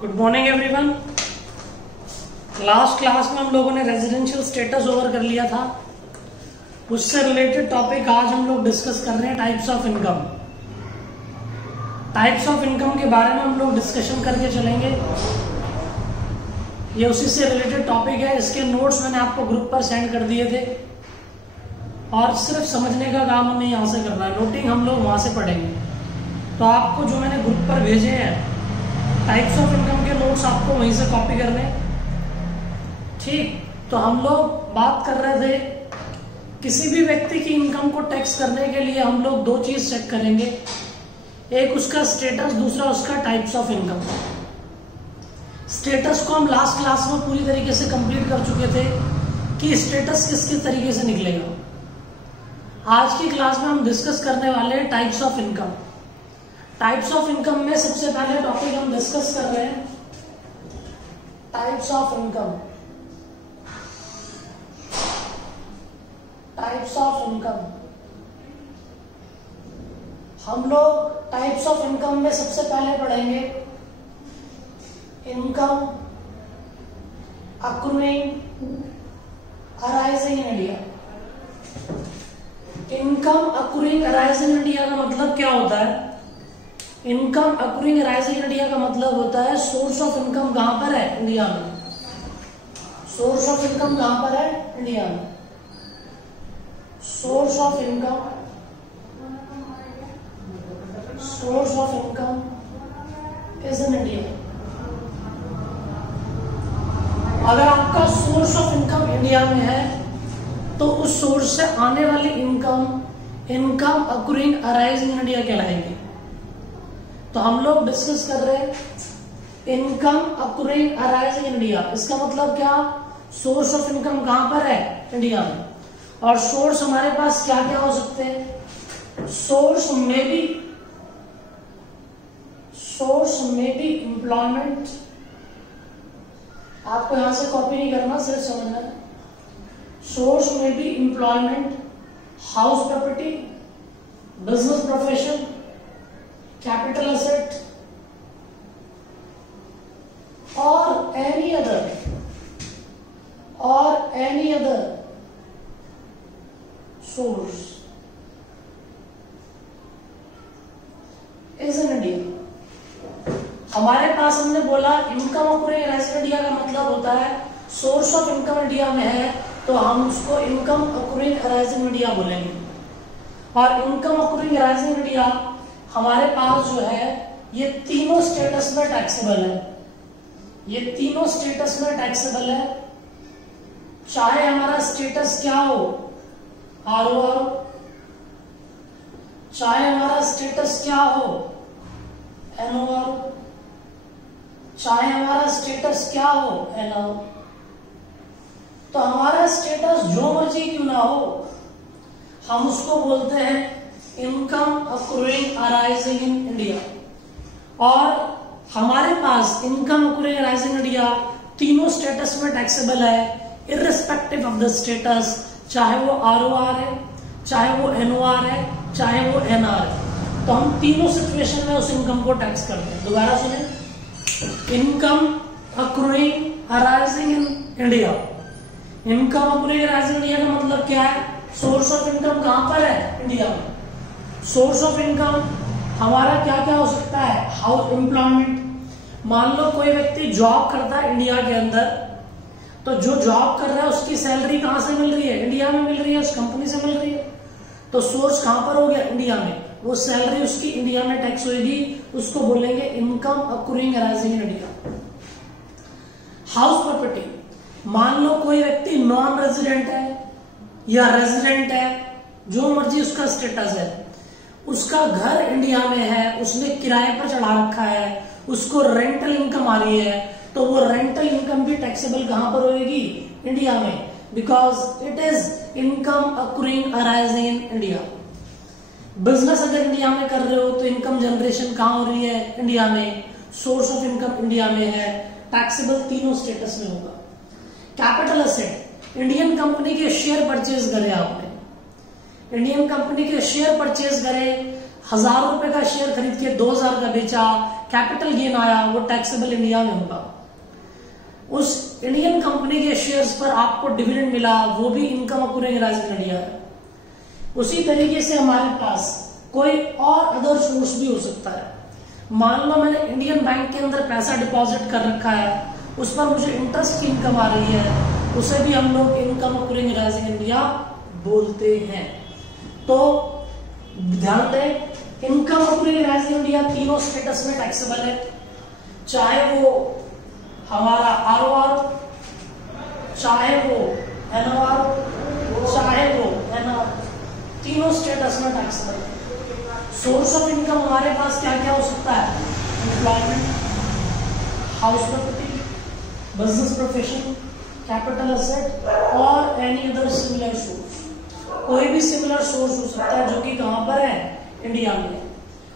Good morning everyone. Last class में हम लोगों ने रेजिडेंशियल स्टेटस ओवर कर लिया था। उससे रिलेटेड टॉपिक आज हम लोग डिस्कस कर रहे हैं types of income. Types of income के बारे में हम लोग डिस्कशन करके चलेंगे। ये उसी से रिलेटेड टॉपिक है। इसके नोट्स मैंने आपको ग्रुप पर सेंड कर दिए थे और सिर्फ समझने का काम हमें यहाँ से करना है। नोटिंग हम लोग वहां से पढ़ेंगे। तो आपको जो मैंने ग्रुप पर भेजे हैं टाइप्स ऑफ इनकम के नोट्स आपको वहीं से कॉपी करने। ठीक, तो हम लोग बात कर रहे थे किसी भी व्यक्ति की इनकम को टैक्स करने के लिए हम लोग दो चीज चेक करेंगे, एक उसका स्टेटस, दूसरा उसका टाइप्स ऑफ इनकम। स्टेटस को हम लास्ट क्लास में पूरी तरीके से कंप्लीट कर चुके थे कि स्टेटस किस किस तरीके से निकलेगा। आज की क्लास में हम डिस्कस करने वाले हैं types of income. Types of income में सबसे पहले टॉपिक हम डिस्कस कर रहे हैं types of income. Types of income हम लोग टाइप्स ऑफ इनकम में सबसे पहले पढ़ेंगे income accruing arising in India. Income accruing arising in India का मतलब क्या होता है? Income accruing arising in India का मतलब होता है सोर्स ऑफ इनकम कहां पर है? इंडिया में। सोर्स ऑफ इनकम कहां पर है? इंडिया में। Source of income, source of income is in India. अगर आपका सोर्स ऑफ इनकम इंडिया में है तो उस सोर्स से आने वाली income income accruing arising in India कहलाएगी। तो हम लोग डिस्कस कर रहे हैं income accruing arising in India. इसका मतलब क्या? सोर्स ऑफ इनकम कहां पर है? इंडिया में। और सोर्स हमारे पास क्या क्या हो सकते हैं? सोर्स में भी एम्प्लॉयमेंट। आपको यहां से कॉपी नहीं करना, सिर्फ समझना है। सोर्स में भी employment, house property, business profession, capital asset और any other source is in India. हमारे पास हमने बोला इनकम अक्रूइंग अराइजिंग इंडिया का मतलब होता है सोर्स ऑफ इनकम इंडिया में है तो हम उसको इनकम अक्रूइंग अराइजिंग इंडिया बोलेंगे। और इनकम अक्रूइंग अराइजिंग इंडिया हमारे पास जो है ये तीनों स्टेटस में टैक्सेबल है। ये तीनों स्टेटस में टैक्सेबल है, चाहे हमारा स्टेटस क्या हो, आरओआर, चाहे हमारा स्टेटस क्या हो, एनओआर, चाहे हमारा स्टेटस क्या हो, एनओआर। तो हमारा स्टेटस जो मर्जी क्यों ना हो, हम उसको बोलते हैं income accruing arising in India. और हमारे पास इनकम अक्रूइंग अराइजिंग इंडिया तीनों स्टेटस में टैक्सेबल है, इररिस्पेक्टिव ऑफ द स्टेटस, चाहे वो आरओआर है, चाहे वो एनओआर है, चाहे वो एनआर है। तो हम तीनों सिचुएशन में उस इनकम को टैक्स करते हैं। दोबारा सुने, income accruing arising in India. Income accruing arising India का मतलब क्या है? सोर्स ऑफ इनकम कहां पर है? इंडिया में। सोर्स ऑफ इनकम हमारा क्या क्या हो सकता है? House employment. मान लो कोई व्यक्ति जॉब करता है इंडिया के अंदर, तो जो जॉब कर रहा है उसकी सैलरी कहां से मिल रही है? इंडिया में मिल रही है, उस कंपनी से मिल रही है। तो सोर्स कहां पर हो गया? इंडिया में। वो सैलरी उसकी इंडिया में टैक्स होगी, उसको बोलेंगे income accruing arising in India. House property, मान लो कोई व्यक्ति नॉन रेजिडेंट है या रेजिडेंट है, जो मर्जी उसका स्टेटस है, उसका घर इंडिया में है, उसने किराए पर चढ़ा रखा है, उसको रेंटल इनकम आ रही है, तो वो रेंटल इनकम भी टैक्सेबल कहां पर होगी? इंडिया में, because it is income accruing arising in India. Business अगर इंडिया में कर रहे हो तो इनकम जनरेशन कहां हो रही है? इंडिया में। सोर्स ऑफ इनकम इंडिया में है, टैक्सेबल तीनों स्टेटस में होगा। कैपिटल एसेट, इंडियन कंपनी के शेयर परचेज करे आपने, इंडियन कंपनी के शेयर परचेज करे, 1000 रुपए का शेयर खरीद के 2000 का बेचा, कैपिटल गेन आया वो टैक्सेबल इंडिया में होगा। उस इंडियन कंपनी के शेयर्स पर आपको डिविडेंड मिला वो भी इनकम अकरूइंग राइजिंग इंडिया है। उसी तरीके से हमारे पास कोई और अदर सोर्स भी हो सकता है। मान लो मैंने इंडियन बैंक के अंदर पैसा डिपॉजिट कर रखा है, उस पर मुझे इंटरेस्ट की इनकम आ रही है, उसे भी हम लोग इनकम अकरूइंग राइजिंग इंडिया बोलते हैं। तो ध्यान दें, इनकम अकरूइंग राइजिंग इंडिया तीनों स्टेटस में टैक्सेबल है, चाहे वो हमारा आरओआर, चाहे वो एनओआर, चाहे वो एनआर, तीनों स्टेटस में टैक्सेबल है। सोर्स ऑफ इनकम हमारे पास क्या क्या हो सकता है? Employment, house property, business profession, capital asset और एनी अदर सिमिलर सोर्स। कोई भी सिमिलर सोर्स हो सकता है जो कि कहां पर है? इंडिया में।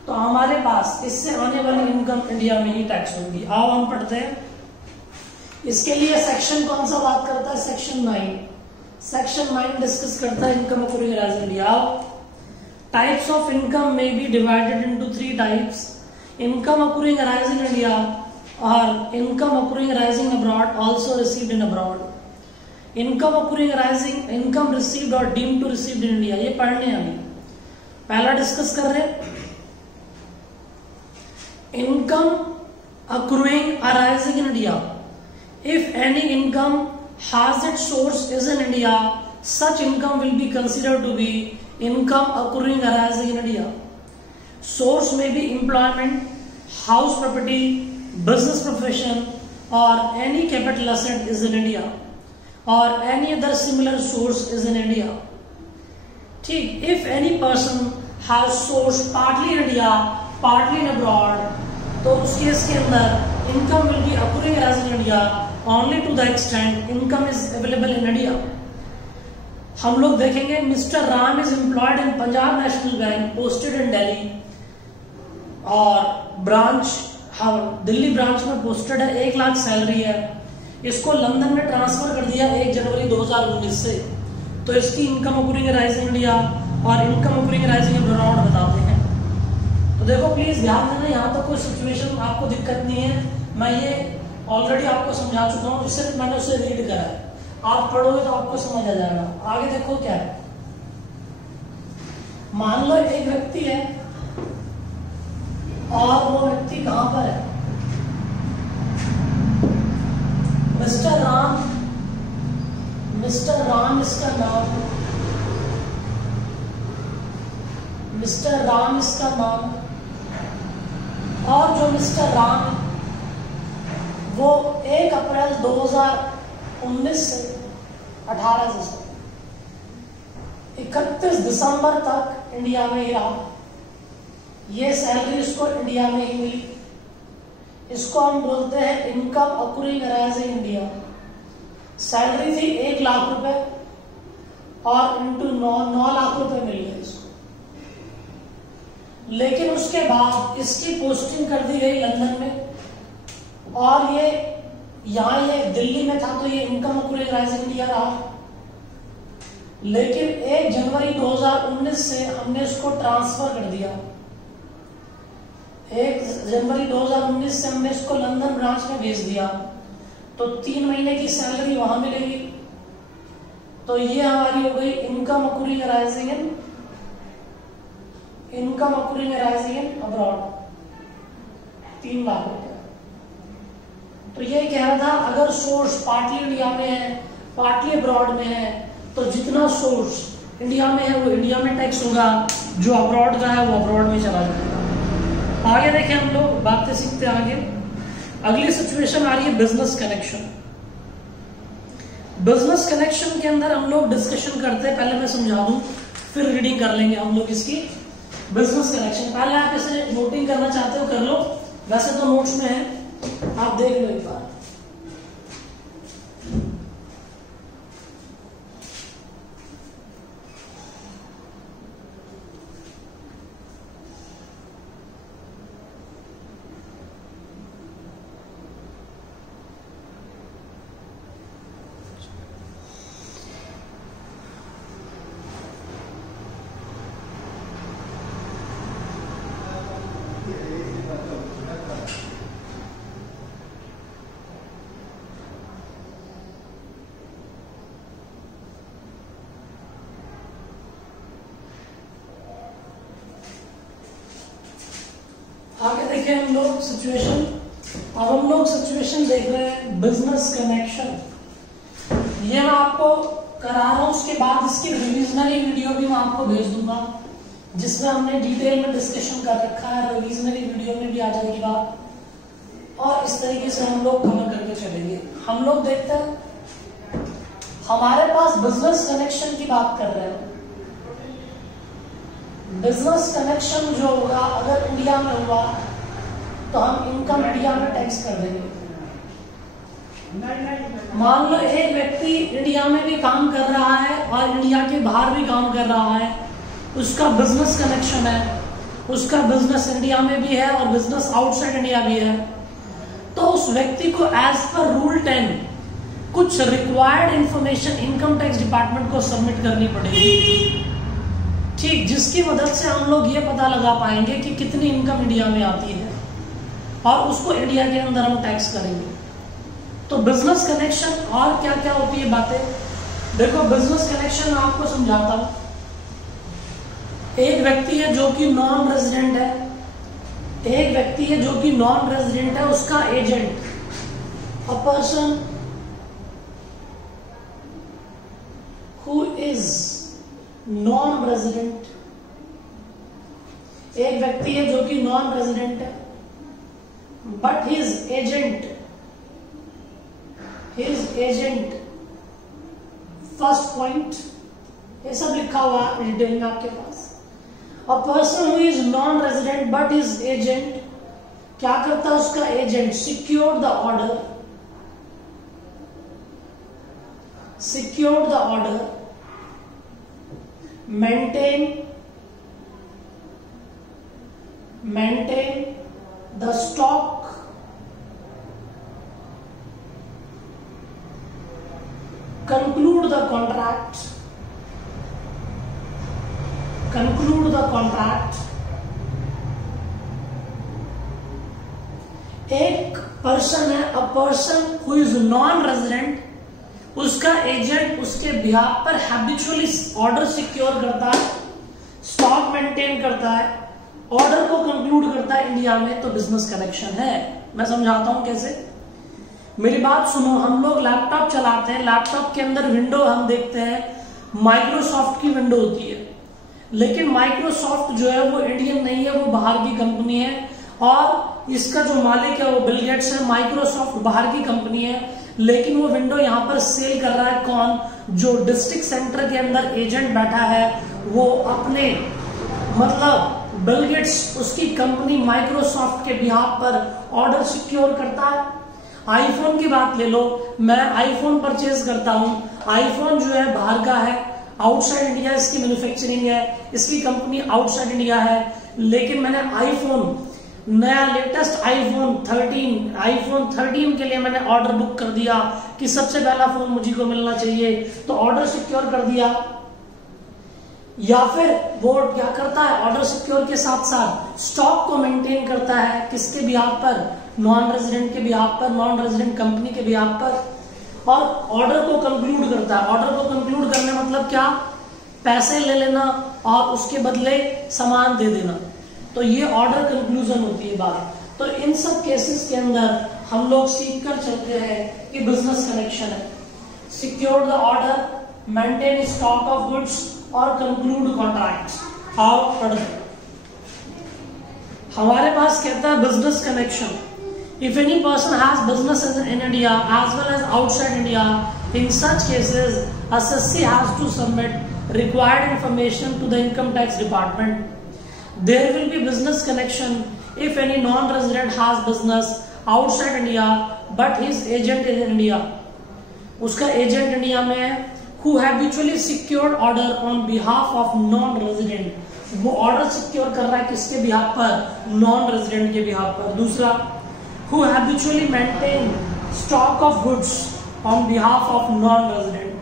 तो हमारे पास इससे आने वाली इनकम इंडिया में ही टैक्स होगी। आओ हम पढ़ते हैं। इसके लिए सेक्शन कौन सा बात करता है? सेक्शन 9। सेक्शन 9 डिस्कस करता है income accruing rising India. Types of income में be divided into 3 types: income accruing rising India और income accruing rising abroad, also received in abroad. Income accruing rising, income received और deemed to received in India, ये पढ़ने हैं अभी। पहला discuss कर रहे हैं income accruing arising in India. If any income has its source is in India, such income will be considered to be income accruing arising in India. Source may be employment, house property, business profession, or any capital asset is in India, or any other similar source is in India. ठीक, if any person has source partly in India, partly in abroad, तो उस case के अंदर income will be accruing arising in India only to the extent income is available in India. हम लोग देखेंगे mister Ram is employed in Punjab national bank, posted in Delhi, और branch, हाँ Delhi branch में पोस्टेड है, 1 लाख सैलरी है। इसको लंदन में ट्रांसफर कर दिया 1 जनवरी 2019 से, तो इसकी इनकम अकरूइंग राइजिंग इंडिया और इनकम अकरूइंग राइजिंग अब्रॉड बताते हैं। तो देखो प्लीज ध्यान देना, यहाँ तक कोई सिचुएशन आपको दिक्कत नहीं है, मैं ये ऑलरेडी आपको समझा चुका हूँ, सिर्फ मैंने उसे रीड करा है। आप पढ़ोगे तो आपको समझ आ जाएगा। आगे देखो क्या है। मान लो एक व्यक्ति है और वो व्यक्ति कहां पर है? मिस्टर राम, मिस्टर राम इसका नाम, मिस्टर राम इसका नाम, और जो मिस्टर राम वो 1 अप्रैल 2019 से 18 से 31 दिसंबर तक इंडिया में ही रहा। ये सैलरी इसको इंडिया में ही मिली। इसको हम बोलते हैं income accruing rising India. Salary थी 1 लाख रुपए और इंटू 9 लाख रुपए मिल गए इसको। लेकिन उसके बाद इसकी पोस्टिंग कर दी गई लंदन में, और ये यहां ये दिल्ली में था तो ये इनकम अक्रूइंग राइजिंग इंडिया रहा। लेकिन 1 जनवरी 2019 से हमने इसको ट्रांसफर कर दिया। 1 जनवरी 2019 से हमने इसको लंदन ब्रांच में भेज दिया, तो 3 महीने की सैलरी वहां मिलेगी। तो ये हमारी हो गई income accruing rising in, income accruing rising in abroad, 3 lakh रुपए। तो ये कह रहा था अगर सोर्स पार्टली इंडिया में है, पार्टली अब्रॉड में है, तो जितना सोर्स इंडिया में है वो इंडिया में टैक्स होगा, जो अब्रॉड का है वो अब्रॉड में चला जाएगा। आगे देखें हम लोग बातें सीखते आगे। अगली सिचुएशन आ रही है बिजनेस कनेक्शन। बिजनेस कनेक्शन के अंदर हम लोग डिस्कशन करते हैं, पहले मैं समझा दूं फिर रीडिंग कर लेंगे हम लोग इसकी। बिजनेस कनेक्शन पहले आप इसे नोटिंग करना चाहते हो कर लो, वैसे तो नोट्स में है, आप देख लो एक बार। आगे देखें हम लोग सिचुएशन। अब हम लोग सिचुएशन देख रहे हैं बिजनेस कनेक्शन। ये मैं आपको करा रहा हूं, उसके बाद इसकी रिविजनरी वीडियो भी मैं आपको भेज दूंगा जिसमें हमने डिटेल में डिस्कशन कर रखा है। रिविजनरी वीडियो में भी आ जाएगी बात, और इस तरीके से हम लोग कवर करके चलेंगे। हम लोग देखते हैं, हमारे पास बिजनेस कनेक्शन की बात कर रहे हैं। बिजनेस कनेक्शन जो होगा अगर इंडिया में हुआ तो हम इनकम इंडिया में टैक्स कर देंगे। मान लो एक व्यक्ति इंडिया में भी काम कर रहा है और इंडिया के बाहर भी काम कर रहा है, उसका बिजनेस कनेक्शन है, उसका बिजनेस इंडिया में भी है और बिजनेस आउटसाइड इंडिया भी है, तो उस व्यक्ति को एज पर रूल 10 कुछ required information income tax department को सबमिट करनी पड़ेगी, ठीक, जिसकी मदद से हम लोग ये पता लगा पाएंगे कि कितनी इनकम इंडिया में आती है और उसको इंडिया के अंदर हम टैक्स करेंगे। तो बिजनेस कनेक्शन और क्या क्या होती है बातें, देखो बिजनेस कनेक्शन मैं आपको समझाता हूं। एक व्यक्ति है जो कि नॉन रेजिडेंट है, एक व्यक्ति है जो कि नॉन रेजिडेंट है, उसका agent, a person who is non resident, एक व्यक्ति है जो कि नॉन रेजिडेंट है, but his agent first point, ये सब लिखा हुआ है डिटेल में आपके पास। A person who is non resident but his agent, क्या करता है उसका agent, secure the order, maintain the stock, conclude the contract, एक पर्सन है, a person who is non resident, उसका एजेंट उसके बिहाफ पर हैबिचुअली ऑर्डर सिक्योर करता है, स्टॉक मेंटेन करता है, ऑर्डर को कंक्लूड करता है इंडिया में, तो बिजनेस कनेक्शन है। मैं समझाता हूं कैसे, मेरी बात सुनो। हम लोग लैपटॉप चलाते हैं, लैपटॉप के अंदर विंडो हम देखते हैं, माइक्रोसॉफ्ट की विंडो होती है, लेकिन माइक्रोसॉफ्ट जो है वो इंडियन नहीं है, वो बाहर की कंपनी है, और इसका जो मालिक है वो बिल गेट्स है। माइक्रोसॉफ्ट बाहर की कंपनी है, लेकिन वो विंडो यहां पर सेल कर रहा है कौन, जो डिस्ट्रिक्ट सेंटर के अंदर एजेंट बैठा है, वो अपने मतलब बिल गेट्स उसकी कंपनी माइक्रोसॉफ्ट के बिहाफ पर ऑर्डर सिक्योर करता है। आईफोन की बात ले लो, मैं आईफोन परचेज करता हूं, आईफोन जो है बाहर का है, आउटसाइड इंडिया इसकी मैन्युफैक्चरिंग है, इसकी कंपनी आउटसाइड इंडिया है, लेकिन मैंने आईफोन नया लेटेस्ट आईफोन 13 के लिए मैंने ऑर्डर बुक कर दिया कि सबसे पहला फोन मुझे को मिलना चाहिए, तो ऑर्डर सिक्योर कर दिया। या फिर वो क्या करता है, ऑर्डर सिक्योर के साथ साथ स्टॉक को मेंटेन करता है, किसके बिहाफ पर, नॉन रेजिडेंट के बिहाफ पर, नॉन रेजिडेंट कंपनी के बिहाफ पर, और ऑर्डर को कंक्लूड करता है। ऑर्डर को कंक्लूड करने मतलब क्या, पैसे ले लेना और उसके बदले सामान दे देना, तो ये ऑर्डर कंक्लूजन होती है बात। तो इन सब केसेस के अंदर हम लोग सीख कर चलते हैं कि बिजनेस कनेक्शन है, secure the order, maintain stock of goods और कंक्लूड कॉन्ट्रैक्ट्स। हाउ पढ़, हमारे पास कहता है business connection, if any person has business in India as well as outside India, in such cases assessee has to submit required information to the income tax department. There will be business connection if any non-resident has business outside India but his agent is in India. उसका agent India में है, who habitually secured order on behalf of non-resident. वो order secure कर रहा है किसके behalf पर, non resident के बिहाफ पर। दूसरा, who habitually maintain stock of goods on behalf of non-resident.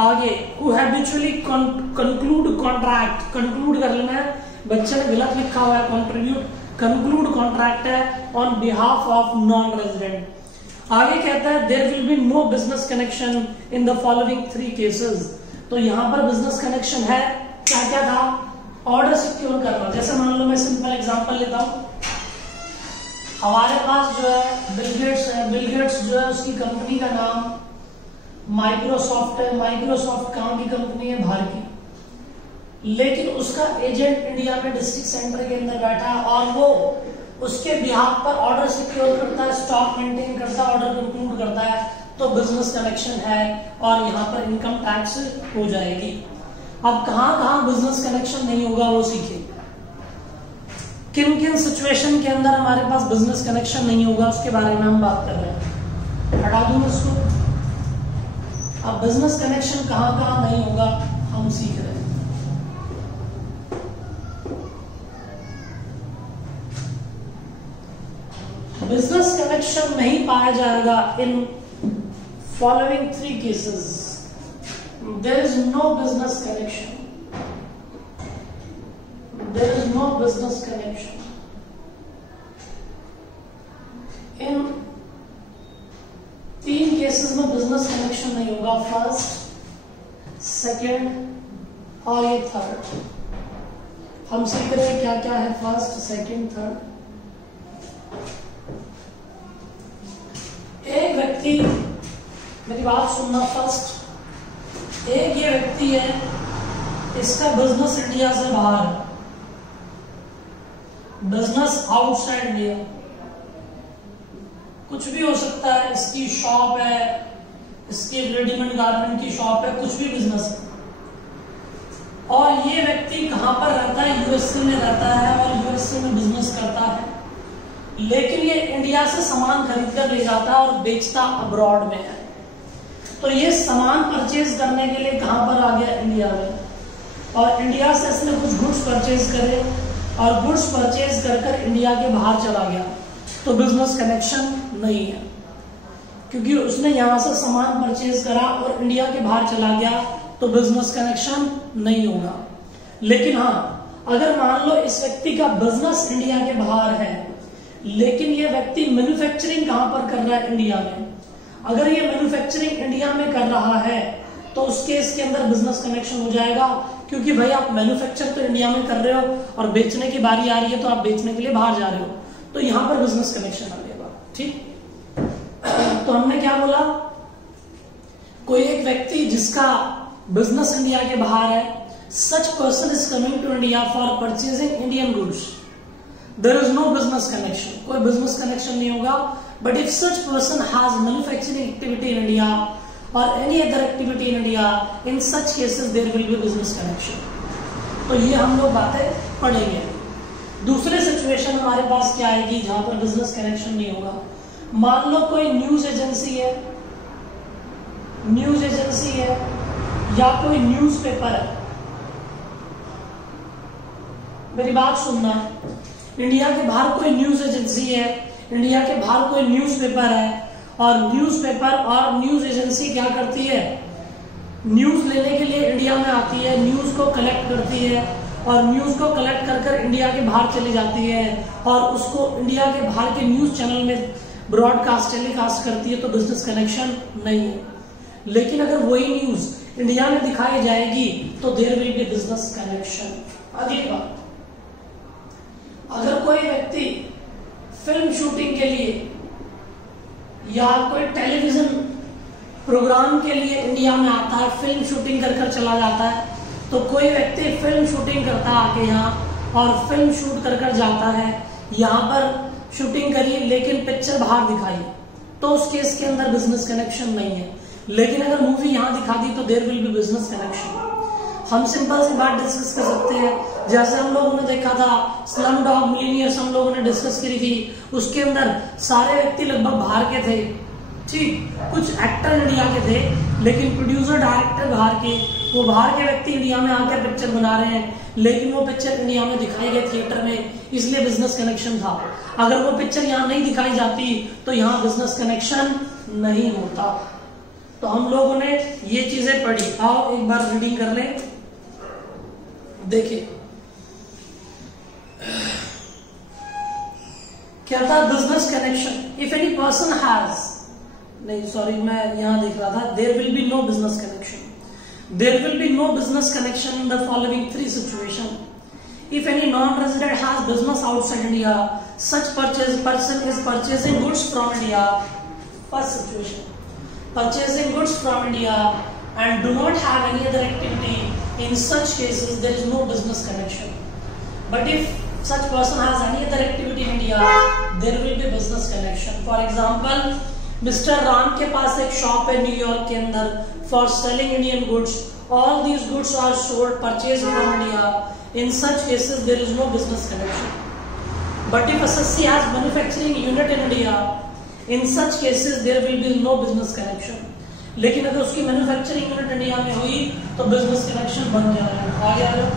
आगे, who habitually conclude contract, conclude कर लेना है, बच्चे ने गलत लिखा हुआ है, contribute, conclude contract है on behalf of non-resident। आगे कहता है there will be no business connection in the following 3 cases। तो यहां पर business connection है, क्या क्या था, ऑर्डर सिक्योर करना। जैसे मान लो मैं सिंपल एग्जांपल लेता हूं, हमारे पास जो है बिल गेट्स है, बिल गेट्स जो है उसकी कंपनी का नाम माइक्रोसॉफ्ट है। माइक्रोसॉफ्ट कहाँ की कंपनी है? बाहर की, लेकिन उसका एजेंट इंडिया में डिस्ट्रिक्ट सेंटर के अंदर बैठा है और वो उसके बिहाफ पर ऑर्डर सिक्योर करता है, स्टॉक मेंटेन करता है, ऑर्डर कंक्लूड करता है, तो बिजनेस कनेक्शन है और यहाँ पर इनकम टैक्स हो जाएगी। अब कहाँ कहाँ बिजनेस कनेक्शन नहीं होगा वो सीखिए। किन किन सिचुएशन के अंदर हमारे पास बिजनेस कनेक्शन नहीं होगा उसके बारे में हम बात कर रहे हैं। हटा दूं इसको। अब बिजनेस कनेक्शन कहाँ कहाँ नहीं होगा हम सीख रहे हैं। बिजनेस कनेक्शन नहीं पाया जाएगा in following 3 cases. There is no business connection, there is no business connection in 3 cases में बिजनेस कनेक्शन नहीं होगा। फर्स्ट, सेकंड और ये थर्ड। हम सीख रहे हैं क्या क्या है फर्स्ट, सेकंड, थर्ड। एक व्यक्ति, मेरी बात सुनना, फर्स्ट एक ये व्यक्ति है, इसका बिजनेस इंडिया से बाहर है, बिजनेस आउटसाइड इंडिया। कुछ भी हो सकता है, इसकी शॉप है, इसकी रेडीमेड गारमेंट की शॉप है, कुछ भी बिजनेस है। और ये व्यक्ति कहां पर रहता है? यूएसए में रहता है और यूएसए में बिजनेस करता है, लेकिन ये इंडिया से सामान खरीद कर ले जाता है और बेचता अब्रॉड में है। तो ये सामान परचेज करने के लिए कहां पर आ गया? इंडिया में। और इंडिया से इसने कुछ गुड्स परचेज करे और गुड्स परचेज कर इंडिया के बाहर चला गया, तो बिजनेस कनेक्शन नहीं है, क्योंकि उसने यहां से सामान परचेज करा और इंडिया के बाहर चला गया, तो बिजनेस कनेक्शन नहीं होगा। लेकिन हाँ, अगर मान लो इस व्यक्ति का बिजनेस इंडिया के बाहर है, लेकिन ये व्यक्ति मैन्युफैक्चरिंग कहां पर कर रहा है? इंडिया में। अगर ये मैन्युफैक्चरिंग इंडिया में कर रहा है तो उस केस के अंदर बिजनेस कनेक्शन हो जाएगा, क्योंकि भाई आप मैन्युफैक्चर तो इंडिया में कर रहे हो और बेचने की बारी आ रही है तो आप बेचने के लिए बाहर जा रहे हो, तो यहां पर बिजनेस कनेक्शन आ जाएगा। ठीक, तो हमने क्या बोला? कोई एक व्यक्ति जिसका बिजनेस इंडिया के बाहर है, such person is coming to India for purchasing Indian goods, there is no business connection, कोई बिजनेस कनेक्शन नहीं होगा। But if such person has manufacturing activity in India or any other activity in India, in such cases there will be business connection। तो ये हम लोग बातें पढ़ेंगे। दूसरे सिचुएशन हमारे पास क्या आएगी जहां पर बिजनेस कनेक्शन नहीं होगा? मान लो कोई न्यूज एजेंसी है, न्यूज एजेंसी है या कोई न्यूज़पेपर है। मेरी बात सुनना, इंडिया के बाहर कोई न्यूज एजेंसी है, इंडिया के बाहर कोई न्यूज़पेपर है, और न्यूज़पेपर और न्यूज एजेंसी क्या करती है? न्यूज लेने के लिए इंडिया में आती है, न्यूज को कलेक्ट करती है और न्यूज को कलेक्ट कर इंडिया के बाहर चली जाती है और उसको इंडिया के बाहर के न्यूज चैनल में ब्रॉडकास्ट, टेलीकास्ट करती है, तो बिजनेस कनेक्शन नहीं है। लेकिन अगर वही न्यूज इंडिया में दिखाई जाएगी तो there will be business connection. अगली बात, अगर कोई व्यक्ति फिल्म शूटिंग के लिए या कोई टेलीविजन प्रोग्राम के लिए इंडिया में आता है, फिल्म शूटिंग कर चला जाता है, तो कोई व्यक्ति फिल्म शूटिंग करता आके यहाँ और फिल्म शूट कर जाता है, यहाँ पर शूटिंग करी लेकिन पिक्चर बाहर दिखाई, तो उस केस के अंदर बिजनेस कनेक्शन नहीं है। लेकिन अगर मूवी यहाँ दिखा दी तो there will be business connection. हम सिंपल सी बात डिस्कस कर सकते हैं, जैसे हम लोगों ने देखा था स्लम डॉग मिलियनियर्स, हम लोगों ने डिस्कस करी थी, उसके अंदर सारे व्यक्ति लगभग बाहर के थे। ठीक, कुछ एक्टर इंडिया के थे लेकिन प्रोड्यूसर डायरेक्टर बाहर के, वो बाहर के व्यक्ति इंडिया में आकर पिक्चर बना रहे हैं, लेकिन वो पिक्चर इंडिया में दिखाई गई थिएटर में, इसलिए बिजनेस कनेक्शन था। अगर वो पिक्चर यहाँ नहीं दिखाई जाती तो यहाँ बिजनेस कनेक्शन नहीं होता। तो हम लोगों ने ये चीजें पढ़ी। आओ एक बार रीडिंग कर ले। देखिए क्या था? Business connection, if any person has, नहीं सॉरी मैं यहां देख रहा था, there will be no business connection. There will be no business connection in the following 3 situation. If any non-resident has business outside India, such person is purchasing goods from India. First situation, purchasing goods from India and do not have any other activity. In such cases, there is no business connection. But if such person has any other activity in India, there will be business connection. For example, Mr. Ram के पास एक shop है New York के अंदर for selling Indian goods. All these goods are sold, purchased from India. In such cases, there is no business connection. But if SSC has manufacturing unit in India, in such cases there will be no business connection. लेकिन अगर उसकी manufacturing unit India में हुई तो business connection बन जाएगा. आगे आ जाओ.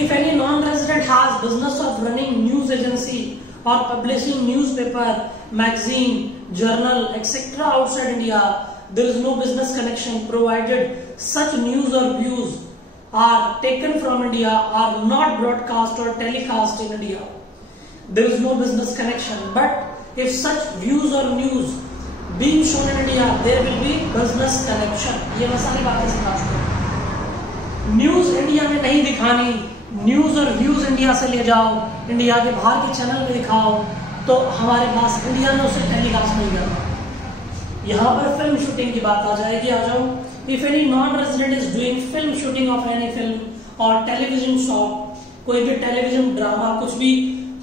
If any non-resident has business of running news agency or publishing newspaper, magazine, journal, etc. outside India, there is no business connection provided such news or views are taken from India are not broadcast or telecast in India. There is no business connection. But if such views or news being shown in India, there will be business connection. ये मैं सारी बातें समझाता हूँ. News India में नहीं दिखानी, news और व्यूज इंडिया से ले जाओ, इंडिया के बाहर के चैनल में दिखाओ, तो हमारे पास इंडिया में उसे टेलीकास्ट नहीं करना. यहाँ पर फिल्म शूटिंग की बात आ जाएगी. आ जाओ. If any non-resident is doing film shooting of any film or television show, कोई भी टेलीविजन ड्रामा, कुछ भी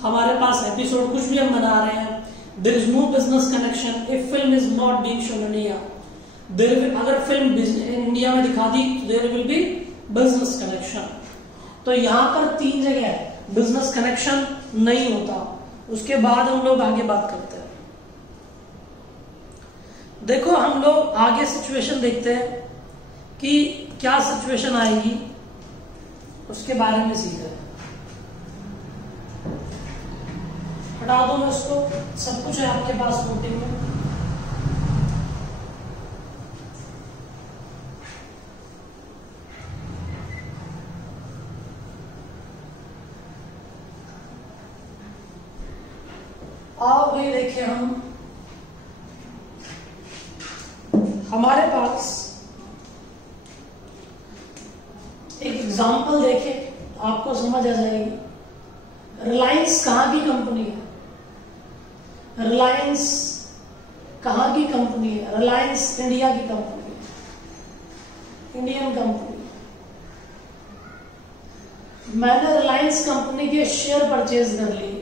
हमारे पास एपिसोड, कुछ भी हम बना रहे हैं, there is no business connection if film is not being shown in India. अगर फिल्म इंडिया में दिखा दी, there will be business connection. तो यहाँ पर 3 जगह बिजनेस कनेक्शन नहीं होता. उसके बाद हम लोग आगे बात करते हैं. देखो हम लोग आगे सिचुएशन देखते हैं कि क्या सिचुएशन आएगी, उसके बारे में सीख रहे हैं. हटा दो मैं उसको, सब कुछ है आपके पास नोटिंग में. आओ भाई देखिए, हमारे पास एक एग्जाम्पल देखे, आपको समझ आ जाएगी. रिलायंस कहाँ की कंपनी है? रिलायंस कहाँ की कंपनी है? रिलायंस इंडिया की कंपनी है, इंडियन कंपनी. मैंने रिलायंस कंपनी के शेयर परचेज कर लिए.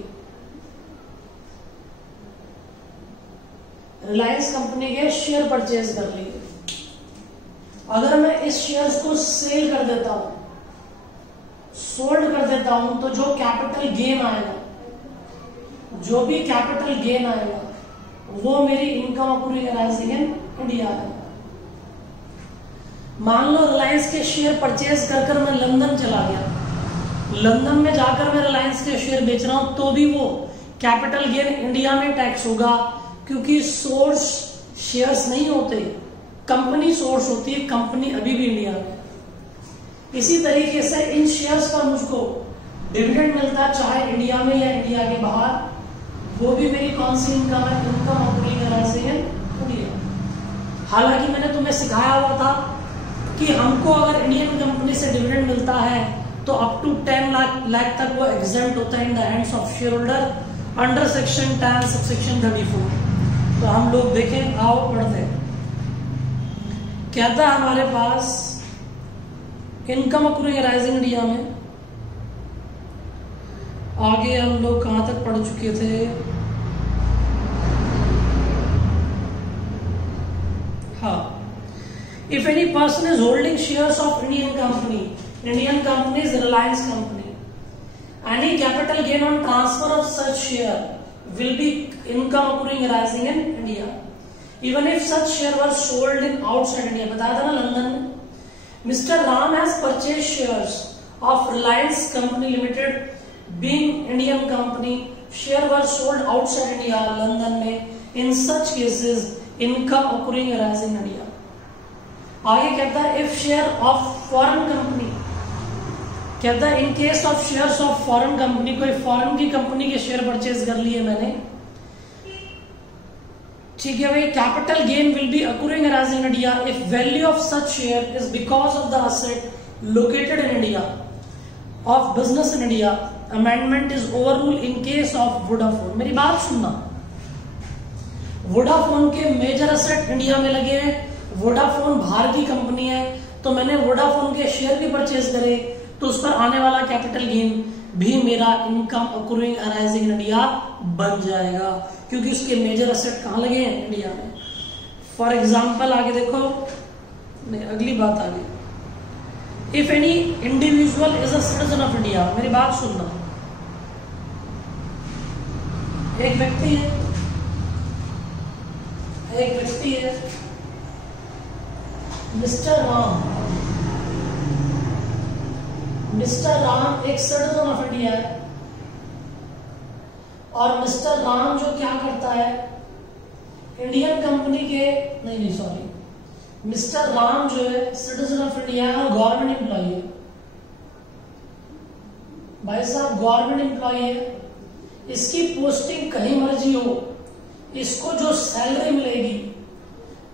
रिलायंस कंपनी के शेयर परचेज कर लिए. अगर मैं इस शेयर्स को सेल कर देता हूं, सोल्ड कर देता हूं, तो जो कैपिटल गेन आएगा, जो भी कैपिटल गेन आएगा, वो मेरी income accruing arising in India है. मान लो रिलायंस के शेयर परचेज कर मैं लंदन चला गया. लंदन में जाकर मैं रिलायंस के शेयर बेच रहा हूं, तो भी वो कैपिटल गेन इंडिया में टैक्स होगा, क्योंकि सोर्स शेयर्स नहीं होते, कंपनी सोर्स होती है. कंपनी अभी भी इंडिया में. इसी तरीके से इन शेयर्स पर मुझको डिविडेंड मिलता है, चाहे इंडिया में या इंडिया के बाहर, वो भी मेरी कौन सी इनकम है? Income accruing arising in India. हालांकि मैंने तुम्हें सिखाया हुआ था कि हमको अगर इंडियन कंपनी से डिविडेंड मिलता है तो अप टू 10 लाख तक वो एग्जेम्प्ट होता है in the hands of share holder under section 10 subsection 34. तो हम लोग देखें, आओ पढ़ते हैं. कहता है हमारे पास इनकम अक्रूइंग अराइजिंग इंडिया में. आगे हम लोग कहां तक पढ़ चुके थे? हाँ. If any person is holding shares of Indian company is Reliance company, any capital gain on transfer of such share will be income accruing arising in India, even if such share was sold in outside India. बताया था ना London में. Mr. Ram has purchased shares of Reliance Company Limited, being Indian company. Share was sold outside India, London में. In such cases, income accruing arising in India. आगे कहता है if share of foreign company, कहता है इन case of shares of foreign company, कोई foreign की company के share purchase कर लिए मैंने, ठीक है भाई. Capital gain will be accruing arising in India if value of such share is because of the asset located in India of business in India amendment is overrule in case of Vodafone. मेरी बात सुनना, Vodafone के major asset India में लगे हैं, Vodafone बाहर की company है, तो मैंने वोडाफोन के शेयर भी परचेज करे तो उस पर आने वाला कैपिटल गेन भी मेरा income accruing arising in India बन जाएगा, क्योंकि उसके मेजर एसेट कहाँ लगे हैं? इंडिया में। फॉर एग्जाम्पल आगे देखो, नहीं अगली बात आगे, if any individual is a citizen of India. मेरी बात सुनना, एक व्यक्ति है मिस्टर राम एक सिटीजन ऑफ इंडिया है, और मिस्टर राम जो क्या करता है, इंडियन कंपनी के मिस्टर राम जो है सिटीजन ऑफ इंडिया है और गवर्नमेंट एम्प्लॉय है। भाई साहब गवर्नमेंट एम्प्लॉय है, इसकी पोस्टिंग कहीं मर्जी हो, इसको जो सैलरी मिलेगी